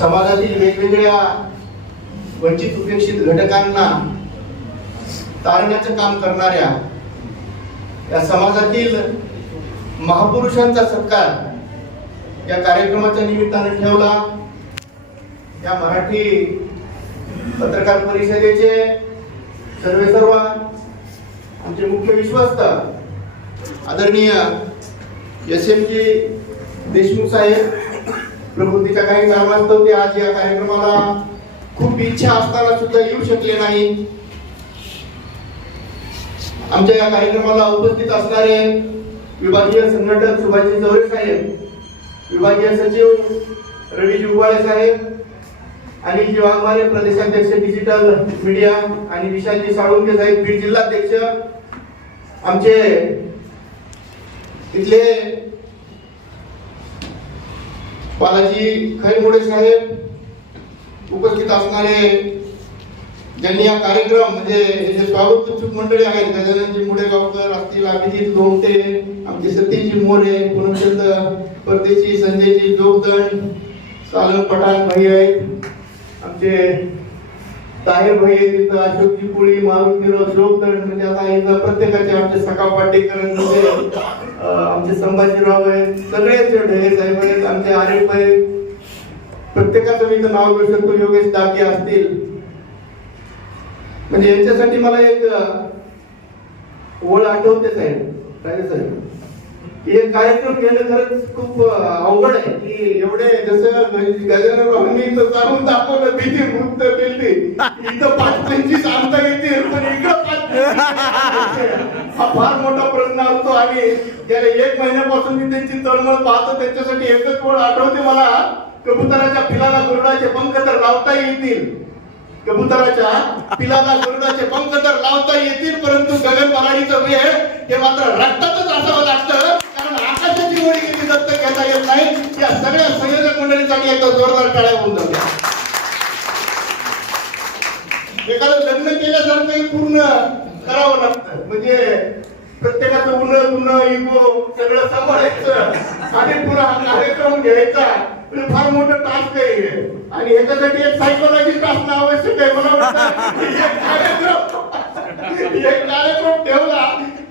समाजातील वेगवेगळ्या वंचित उपेक्षित घटकांना तारण्याचं काम करणाऱ्या या समाजातील महापुरुषांचा सत्कार या कार्यक्रमाच्या निमित्ताने ठेवला। या मराठी पत्रकार परिषदेचे सर्व आमचे मुख्य विश्वस्त आदरणीय SMG देशमुख साहेब, प्रकृतीच्या काही कारणास्तव ते आज या कार्यक्रमाला खूप इच्छा असताना सुद्धा येऊ शकले नाही। आमच्या या कार्यक्रमाला उपस्थित असणारे विभागीय संघटक सुभाषजी चौरे साहेब, विभागीय सचिव रवीजी उबाळे साहेब, अनिलजी वाघमारे प्रदेशाध्यक्ष डिजिटल मीडिया आणि विशालजी साळुंके साहेब बीड जिल्हाध्यक्ष, आमचे इथले बालाजी खैमुडे साहेब, उपस्थित असणारे ज्यांनी हा कार्यक्रम म्हणजे जे स्वागत उत्सुक मंडळी आहेत, गजाननजी मुडेगावकर असतील, अभिजित लोमटे, आमचे सतीशजी मोरे, पूनमचंद परदेशी, संजयजी जोगदंड, सालम पठाण भाई आहेत, आमचे ताहेर भाई आहेत, अशोकजी पुळी, मारुतीराव जोगदंड, म्हणजे आता इथं प्रत्येकाचे आमचे सखा पाटेकर, म्हणजे आमचे संभाजीराव आहेत, सगळेच ढेरे साहेब आहेत, आमचे आरेफ आहेत, प्रत्येकाचं मी इथं नाव घेऊ शकतो, योगेश डाके असतील। म्हणजे यांच्यासाठी मला एक ओळ आठवते साहेब, राजे साहेब, एक कार्यक्रम घेणं खरंच खूप अवघड आहे की एवढे जसं गजाननरावांनी इथं जाऊन दाखवलं भीती मुक्त केली, इथं 5-25 आणता येतील पण इकडं हा फार मोठा प्रश्न असतो। आणि गेल्या 1 महिन्यापासून मी त्यांची तळमळ पाहतो, त्यांच्यासाठी एकच ओळ आठवते मला, कबुतराच्या पिलाला गुरुडाचे पंख तर लावता येतील, कबुतराच्या पिलाला गुरुडाचे पंख तर लावता येतील, परंतु गगन भराडीचं वेळ हे मात्र रक्तातच असावं लागतं, कारण आकाशाची गोळी किती दत्त घेता येत नाही। या सगळ्या संयोजक मंडळीसाठी एकदा जोरदार टाळ्या होऊन जात्या। एखादं लग्न केल्यासारखंही पूर्ण करावं लागतं, म्हणजे प्रत्येकाचं उन्ह इगो सगळं सांभाळायचं आणि पुरा हा कार्यक्रम घ्यायचा, म्हणजे फार मोठं टास्क आहे। आणि ह्याच्यासाठी एक सायकोलॉजिस्ट असणं आवश्यक आहे। मला वाटतं एक कार्यक्रम ठेवला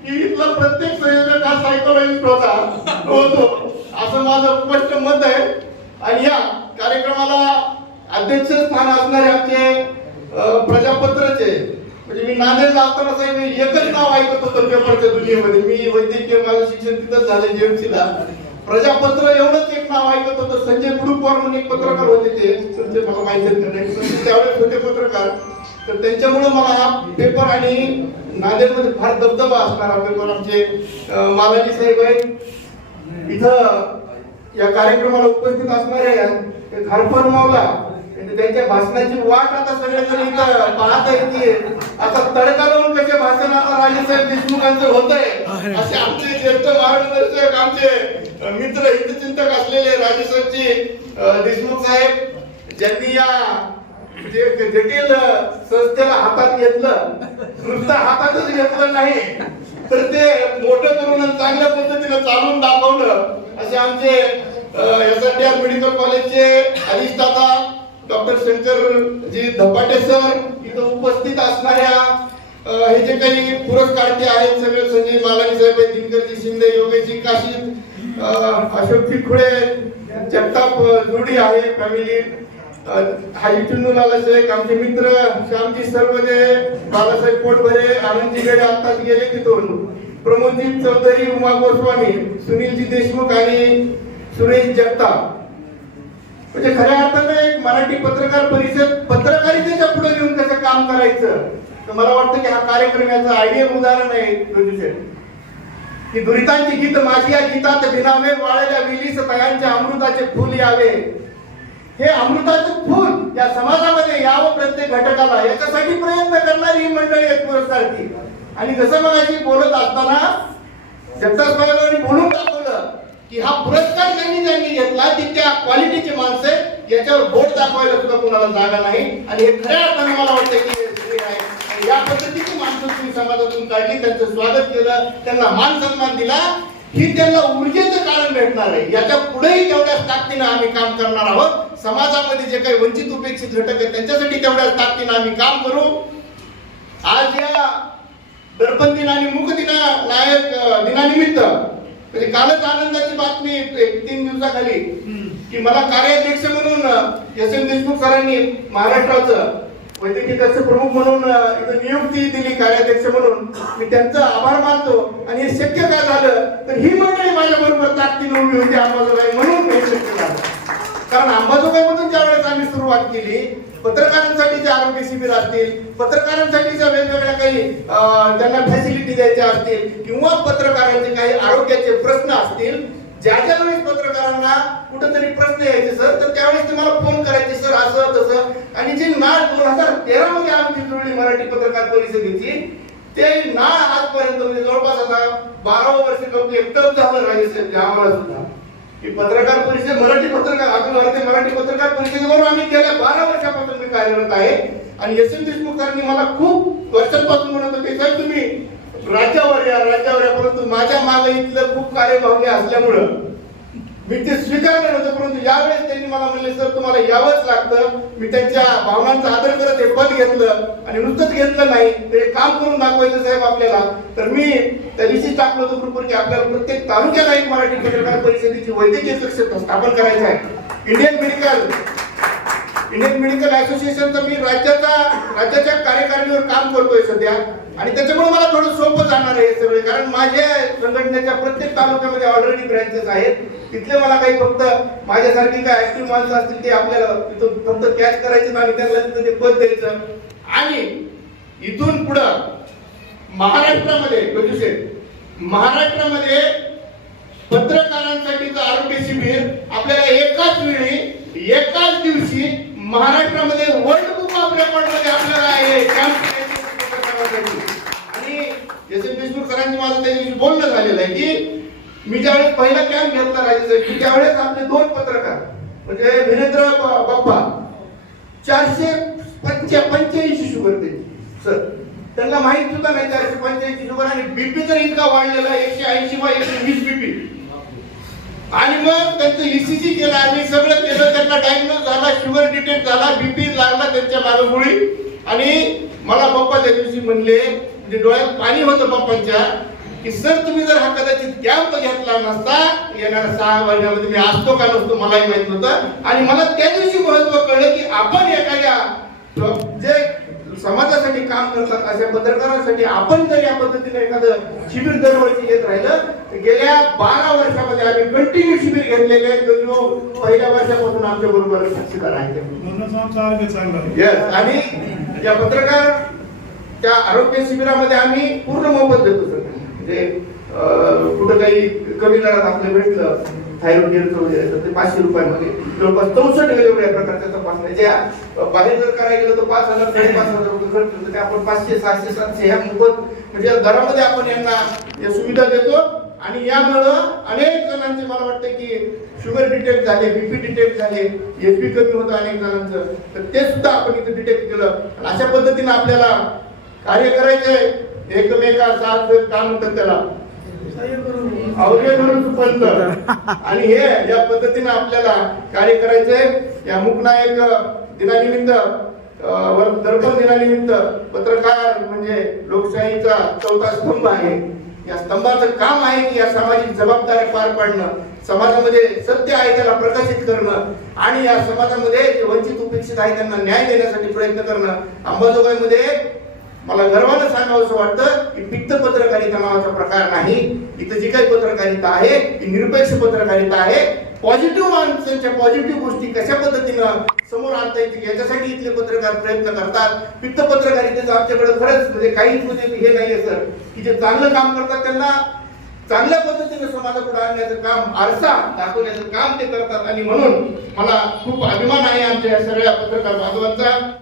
की इथला प्रत्येक संयोजक हा सायकोलॉजिस्ट होतो असं माझं स्पष्ट मत आहे। आणि या कार्यक्रमाला अध्यक्षस्थान असणारे आमचे प्रजापत्रचे, म्हणजे मी नांदेडला असताना साहेब एकच नाव ऐकत होतं पेपरच्या दुनियेमध्ये, मी वैद्यकीय माझं शिक्षण तिथंच झालं JMC-ला, प्रजापत्र एवढंच एक नाव ऐकत होतं। संजय बुडूकवार म्हणून एक पत्रकार होते, ते संजय मला माहिती नाही, त्यावेळेस होते पत्रकार, तर त्यांच्यामुळे मला हा पेपर आणि नांदेडमध्ये फार दबदबा असणारा पेपर आमचे मालाजी साहेब आहेत। इथं या कार्यक्रमाला उपस्थित असणारे खारफर मावला, त्यांच्या भाषणाची वाट आता सगळेजण इथं पाहत आहेत, आता तडका लावून कसे भाषण आता राजेसाहेब देशमुखांचं होतंय, असे आमचे ज्येष्ठ मार्गदर्शक, आमचे मित्र हितचिंतक असलेले राजेसाहेबजी देशमुख साहेब, ज्यांनी या जटिल संस्थेला हातात घेतलं, नुसतं हातातच घेतलं नाही तर ते मोठं करून चांगल्या पद्धतीने चालवून दाखवलं, असे आमचे SRTR मेडिकल कॉलेजचे अधिष्ठाता डॉक्टर शंकरजी धपाटे सर, इथं उपस्थित असणाऱ्या हे जे काही पुरस्कारते आहेत सगळे, संजय मालानी साहेब, दिनकरजी शिंदे, योगेशजी काशीद, अशोकजी खुळे, जगताप जोडी आहे फॅमिली, हाजी चुन्नूलाला शेख, आमचे मित्र श्यामजी सरवदे, बालासाहेब पोटभरे, आनंदजी गडे आत्ताच गेले तिथून, प्रमोदजी चौधरी, उमा गोस्वामी, सुनीलजी देशमुख आणि सुरेश जगताप, म्हणजे खऱ्या अर्थाने एक मराठी पत्रकार परिषद पत्रकारितेच्या पुढे घेऊन कसं काम करायचं, तर मला वाटतं की हा कार्यक्रम याचं आयडियल उदाहरण आहे की दुरितांची गीत माझी या गीतात बिनावे, वाळल्या विलीस तयांच्या अमृताचे फूल यावे, हे अमृताचं फूल या समाजामध्ये यावं प्रत्येक घटकाला, याच्यासाठी प्रयत्न करणारी ही मंडळी आहेत पुरस्कारची। आणि जसं मगाशी बोलत असताना जगताप साहेबांनी बोलून दाखवलं की हा पुरस्कार ज्यांनी घेतला ती त्या क्वालिटीचे माणसं, याच्यावर बोट दाखवायला सुद्धा कोणाला जागा नाही। आणि हे खऱ्या अर्थाने मला वाटतं की या पद्धतीची माणसं तुम्ही समाजातून काढली, त्यांचं स्वागत केलं, त्यांना मान सन्मान दिला, ही त्यांना ऊर्जेचं कारण भेटणार आहे। याच्या पुढेही तेवढ्याच ताकदीने आम्ही काम करणार आहोत। समाजामध्ये जे काही वंचित उपेक्षित घटक आहेत त्यांच्यासाठी तेवढ्याच ताकदीनं आम्ही काम करू. आज या दर्पण दिन आणि मूक दिनानिमित्त म्हणजे कालच आनंदाची बातमी 3 दिवसाखाली की मला कार्याध्यक्ष म्हणून एस.एन. देशमुख सरांनी महाराष्ट्राचं वैद्यकीय कक्ष प्रमुख म्हणून इथं नियुक्ती दिली कार्याध्यक्ष म्हणून. मी त्यांचा आभार मानतो. आणि हे शक्य काय झालं तर ही मंडळी माझ्या बरोबर ताकदीने उभी होती अंबाजोगाई म्हणून हे शक्य झालं. कारण अंबाजोगाई मधून ज्या वेळेस आम्ही सुरुवात केली पत्रकारांसाठी जे आरोग्य शिबिर असतील, पत्रकारांसाठीच्या वेगवेगळ्या काही त्यांना फॅसिलिटी द्यायच्या असतील किंवा पत्रकारांचे काही आरोग्याचे प्रश्न असतील, ज्या वेळेस पत्रकारांना कुठेतरी प्रश्न यायचे सर तर त्यावेळेस ते मला फोन करायचे सर असं तसं. आणि जी नाळ 2013 मध्ये आमची जुळली मराठी पत्रकार परिषदेची ते नाळ आजपर्यंत म्हणजे जवळपास आता 12 वर्ष कंप्लीट झालं राजेसाहेब आम्हाला सुद्धा की पत्रकार परिषद मराठी पत्रकार अखिल भारतीय मराठी पत्रकार परिषदेबरोबर आम्ही गेल्या 12 वर्षापासून मी कार्यरत आहे. आणि एस.एन. देशमुख सरांनी मला खूप वर्षांपासून म्हणत होते साहेब तुम्ही राज्यावर या परंतु माझ्या मागे इथलं खूप कार्यभाग्य असल्यामुळं मी ते स्वीकारलं नव्हतं. परंतु यावेळेस त्यांनी मला म्हणले सर तुम्हाला यावंच लागतं. मी त्यांच्या भावनांचा आदर करत हे पद घेतलं आणि नुसतंच घेतलं नाही ते काम करून दाखवायचं साहेब आपल्याला. तर मी त्या दिवशी टाकलं होतं ग्रुपवर की आपल्याला प्रत्येक तालुक्याला एक मराठी पत्रकार परिषदेची वैद्यकीय कक्ष स्थापन करायचं आहे. इंडियन मेडिकल असोसिएशनचं मी राज्याच्या कार्यकारिणीवर काम करतोय सध्या. आणि त्याच्यामुळे मला थोडं सोपं जाणार आहे हे सगळे. कारण माझ्या संघटनेच्या प्रत्येक तालुक्यामध्ये ऑलरेडी ब्रँचेस आहेत. तिथले मला काही फक्त माझ्यासारखी काय ऍक्टिव्ह माणसं असतील ते आपल्याला तिथं फक्त कॅच करायचं आणि त्यांना तिथं ते पद द्यायचं. आणि इथून पुढं महाराष्ट्रामध्ये पत्रकारांसाठीचं आरोग्य शिबिर आपल्याला एकाच वेळी एकाच दिवशी महाराष्ट्रामध्ये वर्ल्ड बुक ऑफ रेकॉर्ड मध्ये आपल्याला आणि एस.एन. देशमुख सरांची माझं त्या दिवशी बोलणं झालेलं आहे की मी ज्यावेळेस पहिला कॅम्प घेतला राजेसाहेब त्यावेळेस आपले 2 पत्रकार म्हणजे वीरेंद्र बाप्पा 485 शुगर त्यांची सर त्यांना माहित सुद्धा नाही 485 शुगर आणि बीपी तर इतका वाढलेला 180 वा 120 बीपी. आणि मग त्यांचं ईसीजी केलं आम्ही सगळं केलं त्यांना डायग्नोज झाला शुगर डिटेक्ट झाला बीपी लागला त्यांच्या मागोमुळी. आणि मला बाप्पा त्या दिवशी म्हणले म्हणजे डोळ्यात पाणी होतं बाप्पांच्या की सर तुम्ही जर हा कदाचित कॅम्प घेतला नसता येणाऱ्या 6 महिन्यामध्ये मी असतो का नसतो मलाही माहित नव्हतं. आणि मला त्या दिवशी महत्व कळलं की आपण एखाद्या जे समाजासाठी काम करतात अशा पत्रकारांसाठी आपण जर या पद्धतीने एखादं शिबिर दरवर्षी घेत राहिलं तर गेल्या 12 वर्षामध्ये आम्ही कंटिन्यू शिबिर घेतलेले आहेत. पहिल्या वर्षापासून आमच्या बरोबर साक्षीदार आहेत. आणि या पत्रकार त्या आरोग्य शिबिरामध्ये आम्ही पूर्ण मोफत देतो सर. म्हणजे कुठं काही कमी दरात आपल्याला भेटलं थायरॉइड वगैरे तर ते 500 रुपयामध्ये जवळपास 64 वेगवेगळ्या प्रकारच्या तपासण्या ज्या बाहेर जर करायला गेलं तर 5,000 5,500 रुपये खर्च होतो. ते आपण 500 600 700 ह्या मोफत म्हणजे दरामध्ये आपण यांना या सुविधा देतो. आणि यामुळं अनेक जणांचे मला वाटतं की शुगर डिटेक्ट झाले बीपी डिटेक्ट झाले एचबी कमी होतं अनेक जणांचं तर ते सुद्धा आपण इथे डिटेक्ट केलं. अशा पद्धतीने आपल्याला कार्य करायचंय. एकमेका साथ काम म्हणतात त्याला पंत. आणि हे या पद्धतीने आपल्याला कार्य करायचंय. या मूकनायक दिनानिमित्त दर्पण दिनानिमित्त पत्रकार म्हणजे लोकशाहीचा 4था स्तंभ आहे. या स्तंभाचं काम आहे की या सामाजिक जबाबदारी पार पाडणं, समाजामध्ये सत्य आहे त्याला प्रकाशित करणं आणि या समाजामध्ये जे वंचित उपेक्षित आहे त्यांना न्याय देण्यासाठी प्रयत्न करणं. अंबाजोगाईमध्ये मला गर्वानं सांगावंसं वाटतं की पित्त पत्रकारिता नावाचा प्रकार नाही. इथं जी काही पत्रकारिता आहे ती निरपेक्ष पत्रकारिता आहे. पॉझिटिव्ह माणसांच्या पॉझिटिव्ह गोष्टी कशा पद्धतीनं समोर आणता येतील याच्यासाठी इथले पत्रकार प्रयत्न करतात. पित्त पत्रकारितेचं आमच्याकडे खरंच म्हणजे काहीच म्हणजे हे नाहीये सर की जे चांगलं काम करतात त्यांना चांगल्या पद्धतीने समाजापुढे आणण्याचं काम आरसा दाखवण्याचं काम ते करतात. आणि म्हणून मला खूप अभिमान आहे आमच्या सगळ्या पत्रकार बांधवांचा.